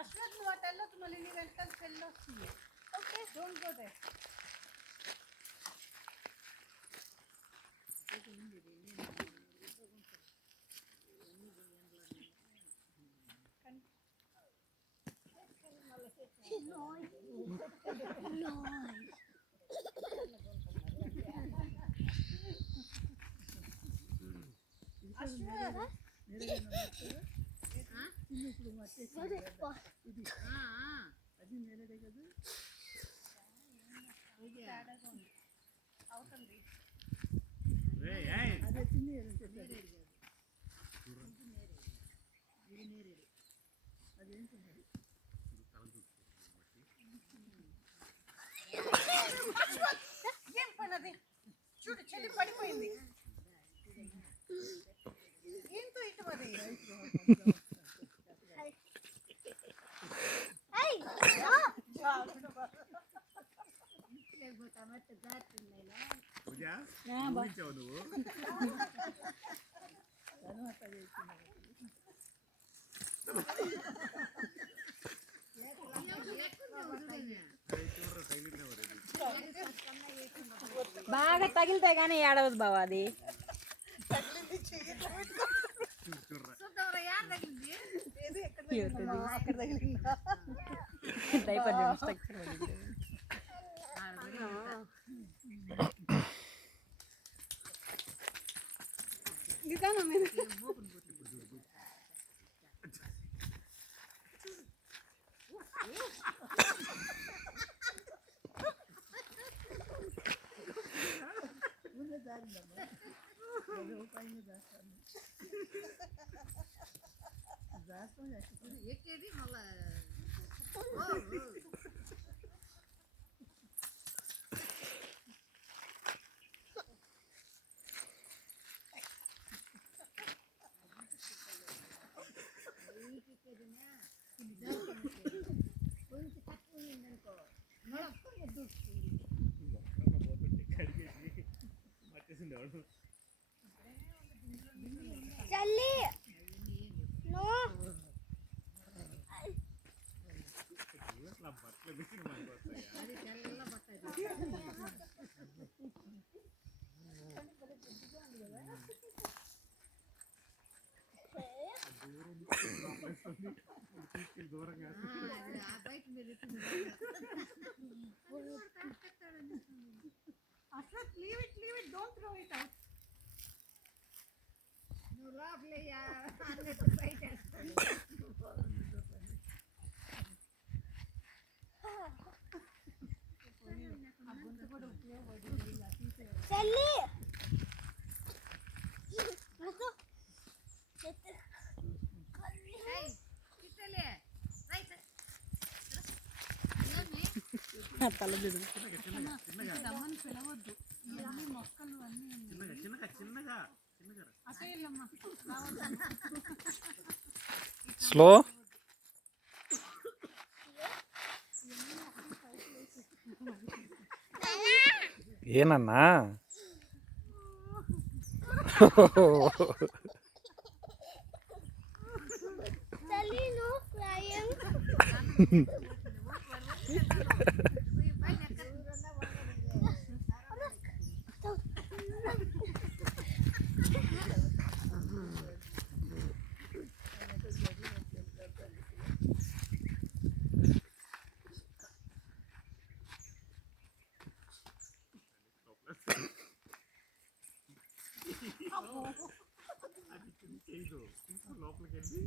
అశ్వత్ నువ్వు అటు వెళ్ళొచ్చు, మళ్ళీ నీ వెనకాల చెల్లి వస్తుంది. Okay, don't go there. ఏం పనది చూడు, చెల్లి పడిపోయింది. ఏంతో ఇటు మరి నువ్వు బాగా తగిలితే కానీ ఏడవదు బావా అది. ఎక్కేది మళ్ళా కొంచెం తక్కువ ఉందనుకో చల్లి దూరంగా Ashwath, leave it, don't throw it out. నువ్వు లోపలయ్యా అన్నట్టు బయట చల్లి తల రమ్మని పిలవద్దు. ఇవన్నీ మొక్కలు అన్నీ అసలు స్లో ఏనన్నా చల్లి నో క్రయింగ్ లోపలికి వెళ్ళి